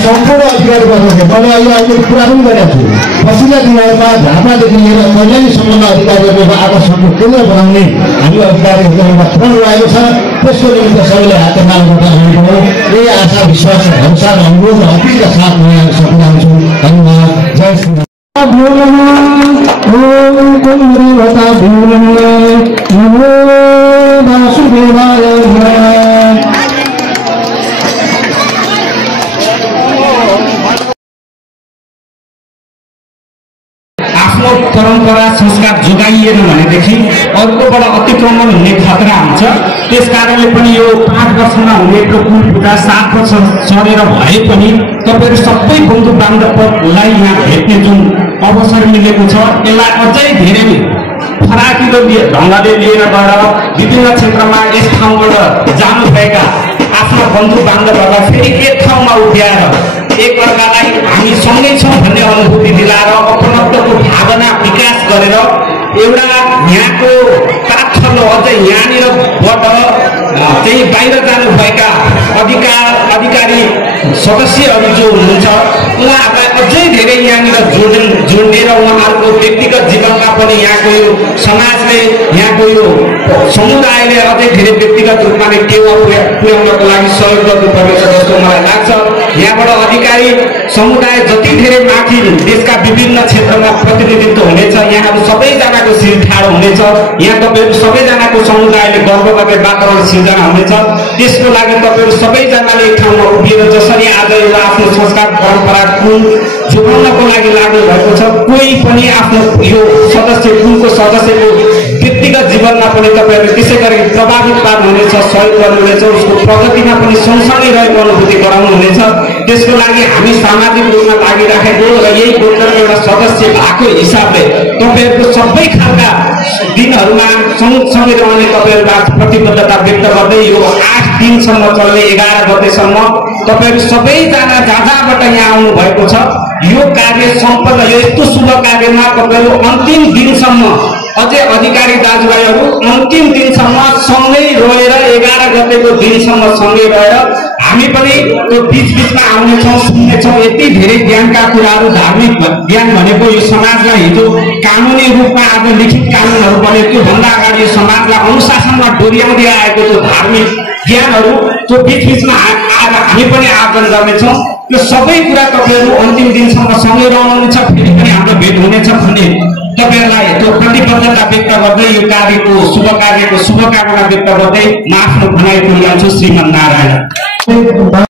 सम्पूर्ण अधिकारी गर्नुहुन्छ। मैले अहिले कुरा पनि गरेको छु, पछिल्ला दिनहरूमा झापादेखि लिएर कल्याणीसम्मका अधिकारीहरूको आकर्षणको केन्द्र बनाउने हामी अधिकारीहरूको एउटा प्रण रहेको छ। त्यसको निमित्त सबैले हाते मालबाट आएको हो। यही आशा विश्वास भरोसा र अनुरोध र अपिलका साथ म यहाँ सकिरहेको छु। धन्यवाद। जय श्री राम। परम्परा संस्कार जोगाइएन भनेदेखि अर्कोबाट अतिक्रमण हुने खतरा हुन्छ। त्यस कारणले पनि यो 5 वर्षमा हुने कुल पूजा 7 वर्ष चढेर भए पनि तपाईहरु सबै बन्धु बान्धवलाई यहाँ भेट्ने जुन अवसर मिलेको छ, यसलाई अझै धेरै फराकिलो ढङ्गले लिएर गएर विभिन्न क्षेत्रमा यस ठाउँबाट जानुभएका आफ्ना बन्धु बान्धवहरूलाई फेरि एक ठाउँमा उभ्याएर एकअर्कालाई हामी सँगै छौँ भन्ने अनुभूति दिलाएर अपनत्वको भावना विकास गरेर एउटा यहाँको तात्पर्य अझै यहाँनिरबाट चाहिँ बाहिर जानुभएका अधिकारी सदस्यहरू जो हुनुहुन्छ उहाँहरूलाई अझै धेरै यहाँनिर जोड्ने र उहाँहरूको व्यक्तिगत जीवनमा पनि यहाँको यो समाजले यहाँको यो समुदायले अझै धेरै व्यक्तिगत रूपमा नै टेवा पुर्याउनको लागि सहयोग गर्नुपर्नेछ जस्तो मलाई लाग्छ। यहाँबाट अधिकारी समुदाय जति धेरै माथि देशका विभिन्न क्षेत्रमा प्रतिनिधित्व हुनेछ, यहाँहरू सबैजनाको शिर ठाडो हुनेछ। यहाँ तपाईँहरू सबैजनाको समुदायले गर्व गर्ने वातावरण सिर्जना हुनेछ। त्यसको लागि तपाईँहरू सबैजनाले एक ठाउँमा उभिएर जसरी आज एउटा आफ्नो संस्कार परम्परा कुल जोगाउनको लागि लाग्नु भएको छ, कोही पनि आफ्नो यो कुलको सदस्यको व्यक्तिगत जीवनमा पनि तपाईँहरूले त्यसै गरी प्रभावित पार्नुहुनेछ, सहयोग गर्नुहुनेछ, उसको प्रगतिमा पनि सँगसँगै रहेको अनुभूति गराउनुहुनेछ। त्यसको लागि हामी सामाजिक रूपमा लागिराखेको र यही गोत्रको एउटा सदस्य सदस्य भएको हिसाबले तपाईहरुको सबै खालका दिनहरुमा सँगसँगै रहने तपाईहरुको प्रतिबद्धता व्यक्त गर्दै यो 8 दिनसम्म चल्ने 11 गतेसम्म तपाईहरु सबैजना जहाँबाट यहाँ आउनु भएको छ यो कार्य सम्पन्न यो यस्तो शुभ कार्यमा तपाईहरु अन्तिम दिनसम्म अझै अधिकारी दाजुभाइहरु अन्तिम दिनसम्म सँगै रहेर 11 गतेको दिनसम्म सँगै रहेर हामी पनि त्यो बीचबीचमा आउनेछौँ सुन्नेछौँ यति धेरै ज्ञानका कुराहरू धार्मिक ज्ञान भनेको यो समाजलाई हिजो कानुनी रूपमा आज लिखित कानुनहरू बन्यो त्यो भन्दा अगाडि समाजलाई अनुशासनमा डोर्याउँदै आएको त्यो धार्मिक ज्ञानहरू त्यो बीचबीचमा आएर हामी पनि आर्जन गर्नेछौँ यो सबै कुरा तपाईहरु अन्तिम दिनसम्म सँगै रहनुहुन्छ फेरि पनि हाम्रो भेट हुनेछ भन्ने तपाईहरुलाई त्यो प्रतिबद्धता व्यक्त गर्दै यो कार्यको शुभकामना व्यक्त गर्दै म आफ्नो भनाइ टुङ्ग्याउँछु। श्रीमन् नारायण।